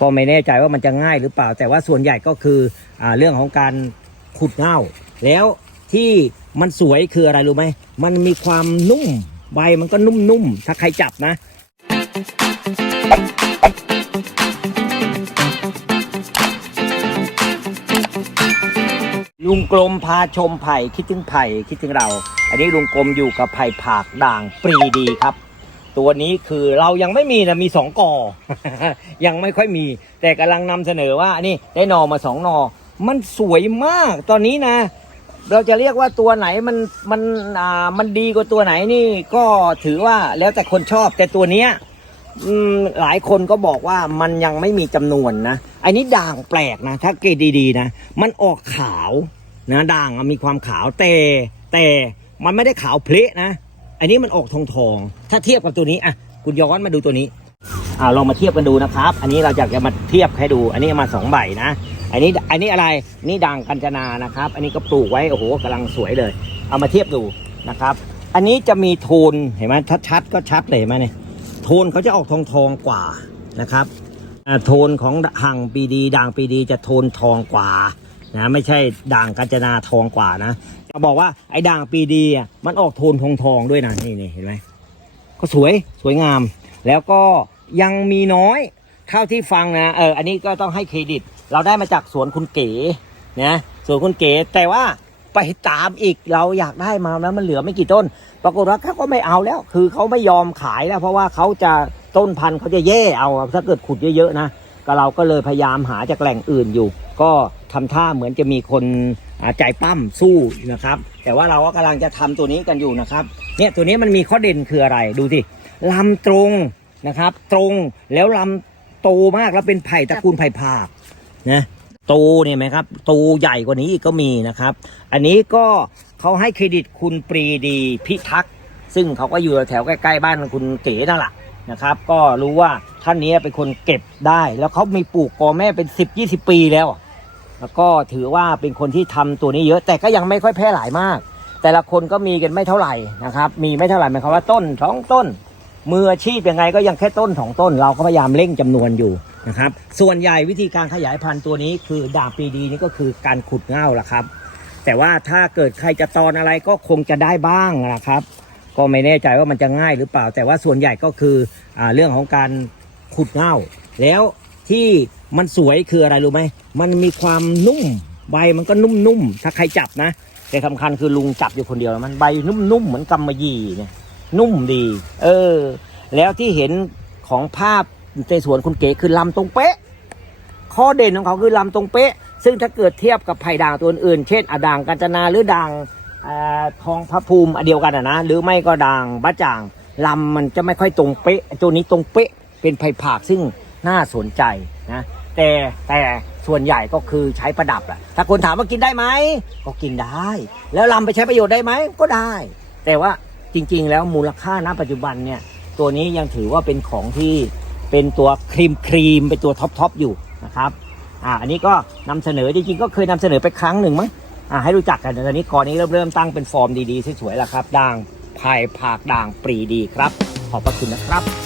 ก็ไม่แน่ใจว่ามันจะง่ายหรือเปล่า แต่ว่าส่วนใหญ่ก็คืออเรื่องของการขุดเง่า แล้วที่มันสวยคืออะไรรู้ไหม มันมีความนุ่ม ใบมันก็นุ่มๆ ถ้าใครจับนะลุงกลมพาชมไผ่คิดถึงไผ่คิดถึงเรา อันนี้ลุงกลมอยู่กับไผ่ผากด่างปรีดีครับ ตัวนี้คือเรายังไม่มีนะมีสองกอ ยังไม่ค่อยมี แต่กำลังนำเสนอว่านี่ได้หนอมาสองหนอ มันสวยมากตอนนี้นะ เราจะเรียกว่าตัวไหนมันมันอ่ามันดีกว่าตัวไหนนี่ก็ถือว่าแล้วแต่คนชอบแต่ตัวเนี้ยอืมหลายคนก็บอกว่ามันยังไม่มีจำนวนนะไอันนี้ด่างแปลกนะ ถ้าเกรดดีๆนะ มันออกขาวนะด่างมีความขาวแต่แต่มันไม่ได้ขาวเพละนะ อันนี้มันออกทองทอง ถ้าเทียบกับตัวนี้อะคุณย้อนมาดูตัวนี้อ่าลองมาเทียบกันดูนะครับ อันนี้เราอยากจะมาเทียบให้ดู อันนี้มาสองใบนะ อันนี้อันนี้อะไรนี่ด่างกัญจนานะครับ อันนี้ก็ปลูกไว้โอ้โหกำลังสวยเลย เอามาเทียบดูนะครับ อันนี้จะมีโทนเห็นไหมถ้าชัดก็ชัดเลยเห็นไหมเนี่ยโทนเขาจะออกทองทองกว่านะครับอ่าโทนของหังปีดีด่างปีดีจะโทนทองกว่า นะไม่ใช่ด่างกัญจนาทองกว่านะจะบอกว่าไอ้ด่างปีดีอะมันออกโทนทองทองด้วยนะนี่นี่เห็นไหมก็สวยสวยงาม แล้วก็ยังมีน้อยเท่าที่ฟังนะเอออันนี้ก็ต้องให้เครดิต เราได้มาจากสวนคุณเก๋นะสวนคุณเก๋แต่ว่าไปตามอีกเราอยากได้มาแล้วมันเหลือไม่กี่ต้น ปรากฏว่าเขาก็ไม่เอาแล้ว คือเขาไม่ยอมขายแล้ว เพราะว่าเขาจะต้นพันธุ์เขาจะแย่เอาถ้าเกิดขุดเยอะๆนะก็เราก็เลยพยายามหาจากแหล่งอื่นอยู่ ก็ ทำท่าเหมือนจะมีคนใจปั้มสู้นะครับ แต่ว่าเราก็กำลังจะทำตัวนี้กันอยู่นะครับ เนี่ยตัวนี้มันมีข้อเด่นคืออะไรดูสิลำตรงนะครับ ตรงแล้วลำโตมากแล้วเป็นไผ่ตระกูลไผ่ผากนะโตเนี่ยไหมครับโตใหญ่กว่านี้อีกก็มีนะครับ อันนี้ก็เขาให้เครดิตคุณปรีดีพิทักษ์ซึ่งเขาก็อยู่แถวใกล้ๆบ้านคุณเก๋นั่นแหละนะครับ ก็รู้ว่าท่านนี้เป็นคนเก็บได้ แล้วเขามีปลูกกอแม่เป็น 10-20 ปีแล้ว แล้วก็ถือว่าเป็นคนที่ทำตัวนี้เยอะ แต่ก็ยังไม่ค่อยแพร่หลายมาก แต่ละคนก็มีกันไม่เท่าไหร่นะครับ มีไม่เท่าไหร่หมายความว่าต้นสองต้น มืออาชีพยังไงก็ยังแค่ต้นสองต้น เราก็พยายามเร่งจำนวนอยู่นะครับ ส่วนใหญ่วิธีการขยายพันธุ์ตัวนี้คือด่างปีดีนี่ก็คือการขุดเง่าละครับ แต่ว่าถ้าเกิดใครจะตอนอะไรก็คงจะได้บ้างนะครับ ก็ไม่แน่ใจว่ามันจะง่ายหรือเปล่า แต่ว่าส่วนใหญ่ก็คืออเรื่องของการขุดเง่า แล้วที่ มันสวยคืออะไรรู้ไหมมันมีความนุ่ม ใบมันก็นุ่มๆถ้าใครจับนะแต่สำคัญคือลุงจับอยู่คนเดียวมันใบนุ่มๆเหมือนกำมะหยี่เนี่ย นุ่มดี เออ แล้วที่เห็นของภาพในสวนคุณเก๋คือลำตรงเป๊ะ ข้อเด่นของเขาคือลำตรงเป๊ะ ซึ่งถ้าเกิดเทียบกับไผ่ด่างตัวอื่นเช่นอด่างกัญจนาหรือด่างอทองพระภูมิอันเดียวกันนะหรือไม่ก็ด่างบะจ่างลำมันจะไม่ค่อยตรงเป๊ะตัวนี้ตรงเป๊ะเป็นไผ่ผากซึ่งน่าสนใจ นะแต่แต่ส่วนใหญ่ก็คือใช้ประดับแหละถ้าคนถามว่ากินได้ไหมก็กินได้ แล้วลำไปใช้ประโยชน์ได้ไหมก็ได้ แต่ว่าจริง ๆ แล้วมูลค่าณปัจจุบันเนี่ยตัวนี้ยังถือว่าเป็นของที่เป็นตัวครีมครีมเป็นตัวท็อปทอปอยู่นะครับอ่าอันนี้ก็นำเสนอจริงๆก็เคยนำเสนอไปครั้งหนึ่งมั้งอ่าให้รู้จักกันแต่ตอนนี้กอนนี้เริ่มเริ่มตั้งเป็นฟอร์มดีๆสวยๆแล้วครับด่างพายผากด่างปรีดีครับ ขอบพระคุณนะครับ